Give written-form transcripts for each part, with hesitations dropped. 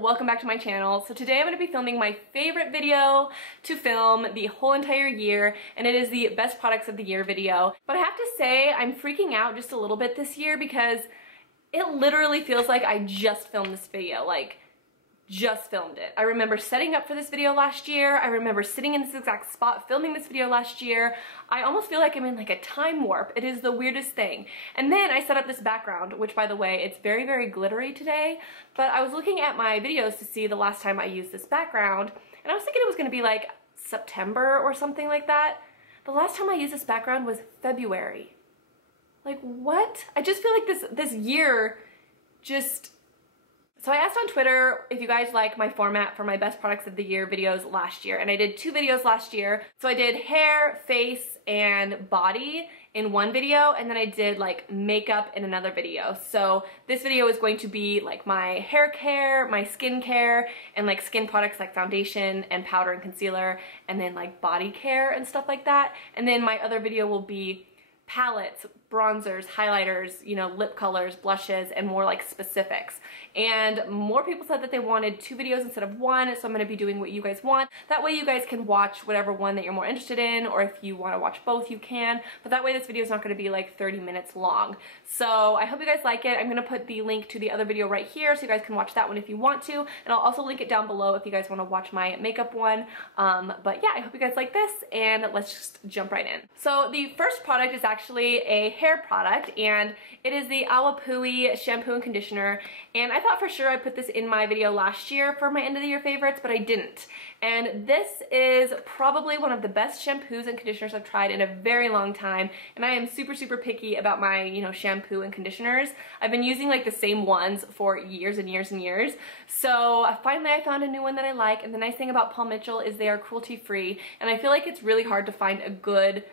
welcome back to my channel. So today I'm going to be filming my favorite video to film the whole entire year, and it is the best products of the year video. But I have to say I'm freaking out just a little bit this year because it literally feels like I just filmed this video, like just filmed it. I remember setting up for this video last year. I remember sitting in this exact spot filming this video last year. I almost feel like I'm in like a time warp. It is the weirdest thing. And then I set up this background, which by the way, it's very, very glittery today. But I was looking at my videos to see the last time I used this background, and I was thinking it was gonna be like September or something like that. The last time I used this background was February. Like what? I just feel like this year just... So I asked on Twitter if you guys like my format for my best products of the year videos last year, and I did 2 videos last year. So I did hair, face, and body in one video, and then I did like makeup in another video. So this video is going to be like my hair care, my skin care, and like skin products like foundation and powder and concealer, and then like body care and stuff like that. And then my other video will be palettes, bronzers, highlighters, you know, lip colors, blushes, and more like specifics. And more people said that they wanted 2 videos instead of 1, so I'm gonna be doing what you guys want. That way you guys can watch whatever one that you're more interested in, or if you wanna watch both, you can. But that way this video is not gonna be like 30 minutes long. So I hope you guys like it. I'm gonna put the link to the other video right here so you guys can watch that one if you want to. And I'll also link it down below if you guys wanna watch my makeup one. But yeah, I hope you guys like this, and let's just jump right in. So the first product is actually a hair product, and it is the Awaphui shampoo and conditioner. And I thought for sure I put this in my video last year for my end of the year favorites, but I didn't. And this is probably one of the best shampoos and conditioners I've tried in a very long time, and I am super, super picky about my, you know, shampoo and conditioners. I've been using like the same ones for years and years and years. So finally I found a new one that I like, and the nice thing about Paul Mitchell is they are cruelty-free, and I feel like it's really hard to find a good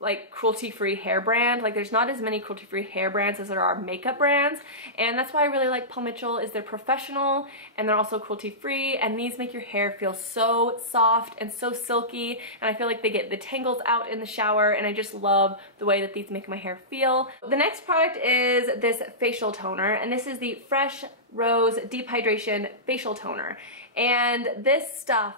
like cruelty-free hair brand. Like there's not as many cruelty-free hair brands as there are makeup brands, and that's why I really like Paul Mitchell is they're professional and they're also cruelty-free, and these make your hair feel so soft and so silky, and I feel like they get the tangles out in the shower, and I just love the way that these make my hair feel. The next product is this facial toner, and this is the Fresh Rose Deep Hydration Facial Toner, and this stuff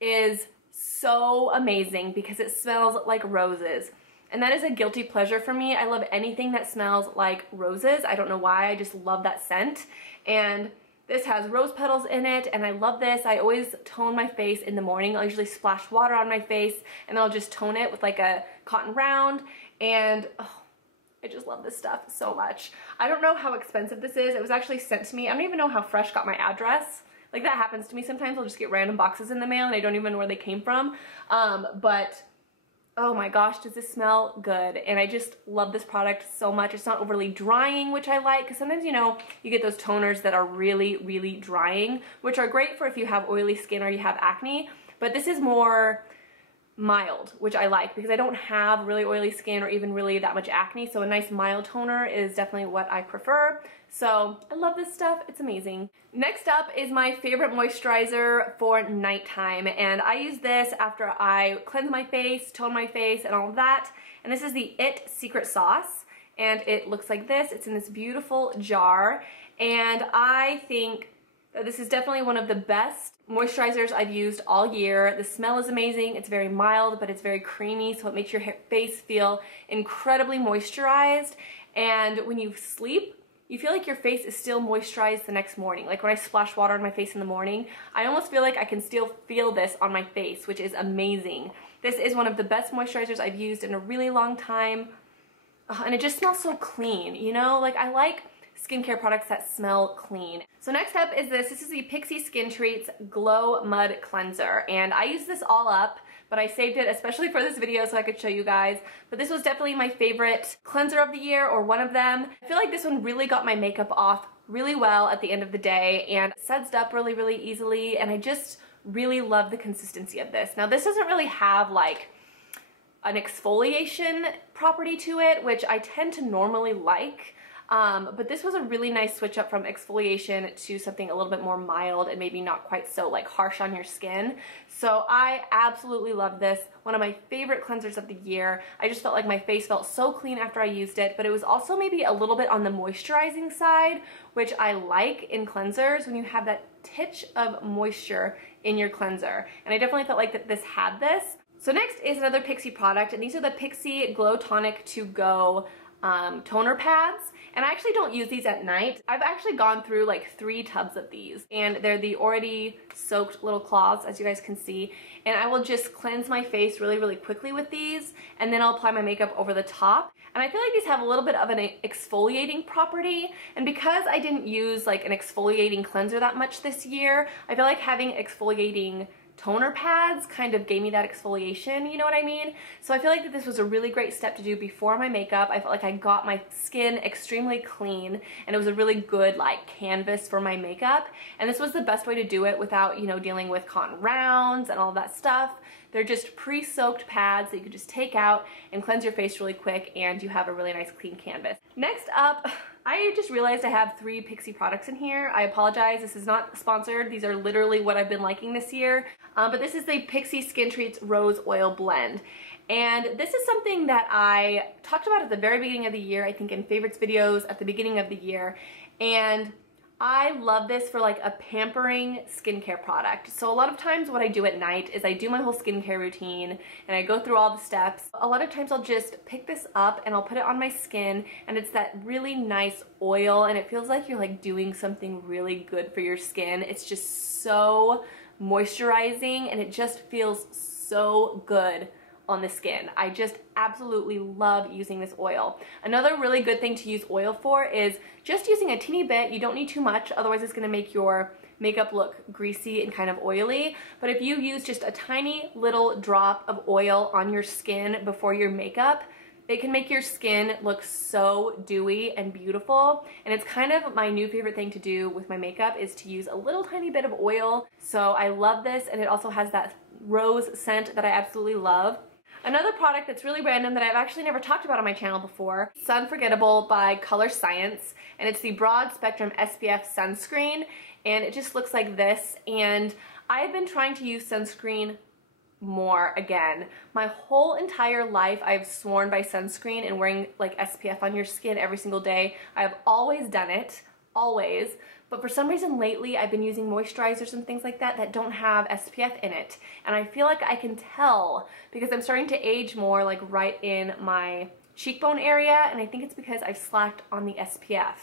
is so amazing because it smells like roses. And that is a guilty pleasure for me. I love anything that smells like roses. I don't know why, I just love that scent. And this has rose petals in it, and I love this. I always tone my face in the morning. I'll usually splash water on my face, and I'll just tone it with like a cotton round, and oh, I just love this stuff so much. I don't know how expensive this is. It was actually sent to me. I don't even know how Fresh got my address. Like that happens to me sometimes. I'll just get random boxes in the mail and I don't even know where they came from. But oh my gosh, does this smell good. And I just love this product so much. It's not overly drying, which I like, because sometimes, you know, you get those toners that are really, really drying, which are great for if you have oily skin or you have acne. But this is more mild, which I like because I don't have really oily skin or even really that much acne, so a nice mild toner is definitely what I prefer. So I love this stuff, it's amazing. Next up is my favorite moisturizer for nighttime, and I use this after I cleanse my face, tone my face, and all of that. And this is the It Secret Sauce, and it looks like this. It's in this beautiful jar, and I think this is definitely one of the best moisturizers I've used all year. The smell is amazing. It's very mild, but it's very creamy, so it makes your face feel incredibly moisturized. And when you sleep, you feel like your face is still moisturized the next morning. Like when I splash water on my face in the morning, I almost feel like I can still feel this on my face, which is amazing. This is one of the best moisturizers I've used in a really long time. And it just smells so clean, you know? Like I like skincare products that smell clean. So next up is this. This is the Pixi Skin Treats Glow Mud Cleanser, and I use this all up, but I saved it especially for this video so I could show you guys. But this was definitely my favorite cleanser of the year, or one of them. I feel like this one really got my makeup off really well at the end of the day and sudsed up really, really easily, and I just really love the consistency of this. Now this doesn't really have like an exfoliation property to it, which I tend to normally like. But this was a really nice switch up from exfoliation to something a little bit more mild and maybe not quite so like harsh on your skin. So I absolutely love this. One of my favorite cleansers of the year. I just felt like my face felt so clean after I used it, but it was also maybe a little bit on the moisturizing side, which I like in cleansers when you have that titch of moisture in your cleanser. And I definitely felt like that this had this. So next is another Pixi product, and these are the Pixi Glow Tonic To-Go toner pads. And I actually don't use these at night. I've actually gone through like 3 tubs of these, and they're the already soaked little cloths, as you guys can see. And I will just cleanse my face really, really quickly with these, and then I'll apply my makeup over the top. And I feel like these have a little bit of an exfoliating property, and because I didn't use like an exfoliating cleanser that much this year, I feel like having exfoliating toner pads kind of gave me that exfoliation, you know what I mean? So I feel like that this was a really great step to do before my makeup. I felt like I got my skin extremely clean, and it was a really good like canvas for my makeup. And this was the best way to do it without, you know, dealing with cotton rounds and all that stuff. They're just pre-soaked pads that you can just take out and cleanse your face really quick, and you have a really nice clean canvas. Next up, I just realized I have 3 Pixi products in here. I apologize, this is not sponsored. These are literally what I've been liking this year. But this is the Pixi Skin Treats Rose Oil Blend. And this is something that I talked about at the very beginning of the year, I think in favorites videos at the beginning of the year. And I love this for like a pampering skincare product. So a lot of times what I do at night is I do my whole skincare routine and I go through all the steps. A lot of times I'll just pick this up and I'll put it on my skin, and it's that really nice oil, and it feels like you're like doing something really good for your skin. It's just so moisturizing, and it just feels so good on the skin. I just absolutely love using this oil. Another really good thing to use oil for is just using a teeny bit. You don't need too much, otherwise it's gonna make your makeup look greasy and kind of oily. But if you use just a tiny little drop of oil on your skin before your makeup, it can make your skin look so dewy and beautiful. And it's kind of my new favorite thing to do with my makeup is to use a little tiny bit of oil. So I love this, and it also has that rose scent that I absolutely love. Another product that's really random that I've actually never talked about on my channel before, Sunforgettable by Colorscience, and it's the broad spectrum SPF sunscreen, and it just looks like this. And I've been trying to use sunscreen more again. My whole entire life I've sworn by sunscreen and wearing like SPF on your skin every single day. I've always done it, always. But for some reason lately I've been using moisturizers and things like that that don't have SPF in it. And I feel like I can tell because I'm starting to age more, like right in my cheekbone area, and I think it's because I've slacked on the SPF.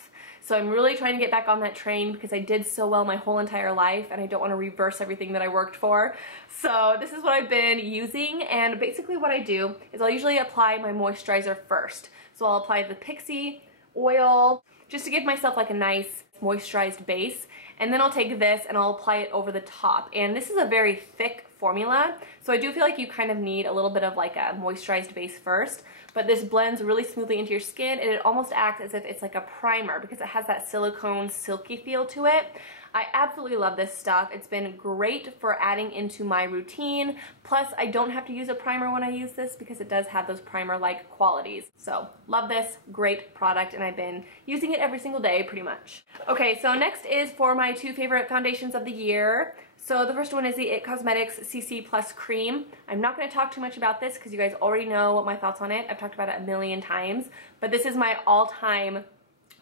So I'm really trying to get back on that train because I did so well my whole entire life, and I don't want to reverse everything that I worked for. So this is what I've been using, and basically what I do is I'll usually apply my moisturizer first. So I'll apply the Pixi oil just to give myself like a nice moisturized base, and then I'll take this and I'll apply it over the top. And this is a very thick formula, so I do feel like you kind of need a little bit of like a moisturized base first, but this blends really smoothly into your skin, and it almost acts as if it's like a primer because it has that silicone silky feel to it. I absolutely love this stuff. It's been great for adding into my routine. Plus, I don't have to use a primer when I use this because it does have those primer-like qualities. So, love this. Great product, and I've been using it every single day pretty much. Okay, so next is for my 2 favorite foundations of the year. So the first one is the IT Cosmetics CC Plus Cream. I'm not going to talk too much about this because you guys already know what my thoughts on it. I've talked about it a million times, but this is my all-time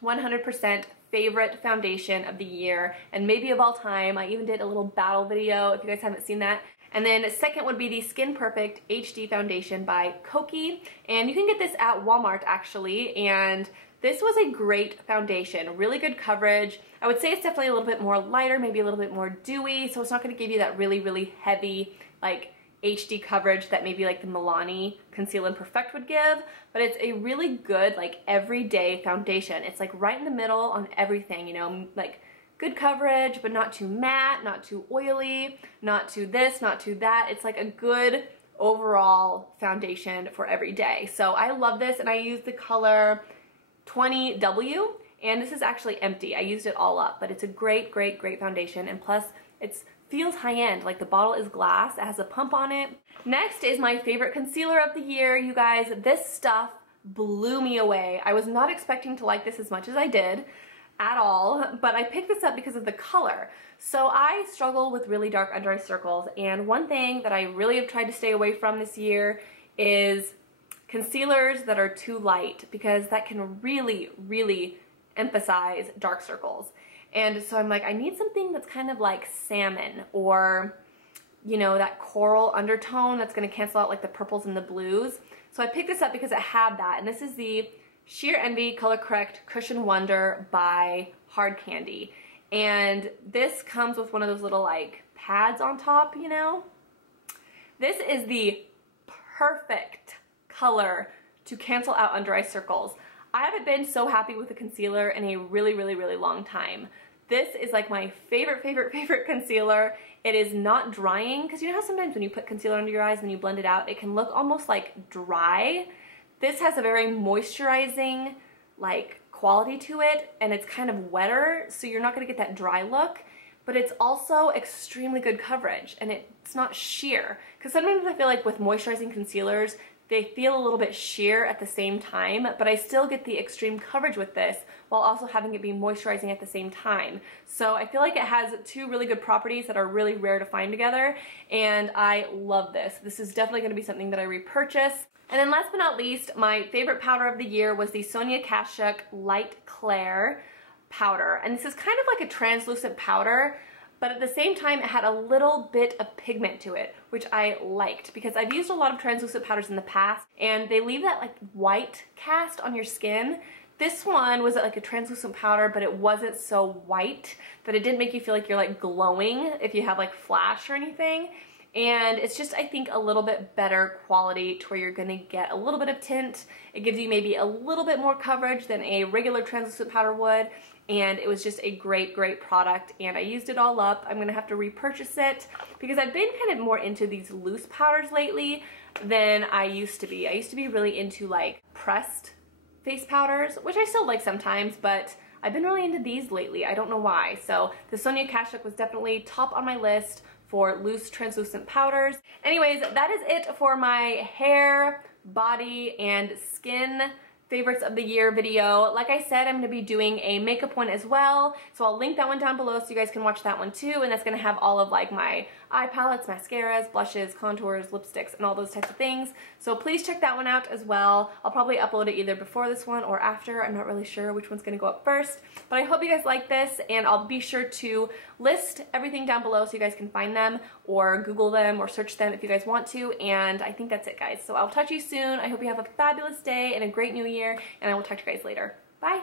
100% favorite foundation of the year, and maybe of all time. I even did a little battle video if you guys haven't seen that. And then second would be the Skin Perfect HD Foundation by Okie, and you can get this at Walmart actually, and this was a great foundation, really good coverage. I would say it's definitely a little bit more lighter, maybe a little bit more dewy, so it's not going to give you that really, really heavy like HD coverage that maybe like the Milani Conceal and Perfect would give, but it's a really good like everyday foundation. It's like right in the middle on everything, you know, like good coverage, but not too matte, not too oily, not too this, not too that. It's like a good overall foundation for every day. So I love this, and I use the color 20W, and this is actually empty. I used it all up, but it's a great, great, great foundation, and plus it's feels high-end, like the bottle is glass, it has a pump on it. Next is my favorite concealer of the year, you guys. This stuff blew me away. I was not expecting to like this as much as I did at all, but I picked this up because of the color. So I struggle with really dark under eye circles, and one thing that I really have tried to stay away from this year is concealers that are too light, because that can really, really emphasize dark circles. And so I'm like, I need something that's kind of like salmon or, you know, that coral undertone that's going to cancel out like the purples and the blues. So I picked this up because it had that, and this is the Sheer Envy Color Correct Cushion Wonder by Hard Candy. And this comes with one of those little like pads on top, you know? This is the perfect color to cancel out under eye circles. I haven't been so happy with a concealer in a really, really, really long time. This is like my favorite concealer. It is not drying, because you know how sometimes when you put concealer under your eyes and you blend it out, it can look almost like dry. This has a very moisturizing like quality to it, and it's kind of wetter, so you're not gonna get that dry look, but it's also extremely good coverage, and it's not sheer. Because sometimes I feel like with moisturizing concealers, they feel a little bit sheer at the same time, but I still get the extreme coverage with this while also having it be moisturizing at the same time. So I feel like it has two really good properties that are really rare to find together, and I love this. This is definitely going to be something that I repurchase. And then last but not least, my favorite powder of the year was the Sonia Kashuk Light Clair powder. And this is kind of like a translucent powder, but at the same time it had a little bit of pigment to it, which I liked because I've used a lot of translucent powders in the past and they leave that like white cast on your skin. This one was like a translucent powder, but it wasn't so white that it didn't make you feel like you're like glowing if you have like flash or anything. And it's just, I think, a little bit better quality to where you're gonna get a little bit of tint. It gives you maybe a little bit more coverage than a regular translucent powder would. And it was just a great, great product. And I used it all up. I'm gonna have to repurchase it because I've been kind of more into these loose powders lately than I used to be. I used to be really into like pressed face powders, which I still like sometimes, but I've been really into these lately. I don't know why. So the Sonia Kashuk was definitely top on my list for loose translucent powders. Anyways, that is it for my hair, body, and skin favorites of the year video. Like I said, I'm going to be doing a makeup one as well, so I'll link that one down below so you guys can watch that one too, and that's going to have all of like my eye palettes, mascaras, blushes, contours, lipsticks, and all those types of things. So please check that one out as well. I'll probably upload it either before this one or after. I'm not really sure which one's going to go up first, but I hope you guys like this, and I'll be sure to list everything down below so you guys can find them or Google them or search them if you guys want to, and I think that's it, guys. So I'll talk to you soon. I hope you have a fabulous day and a great new year, and I will talk to you guys later. Bye!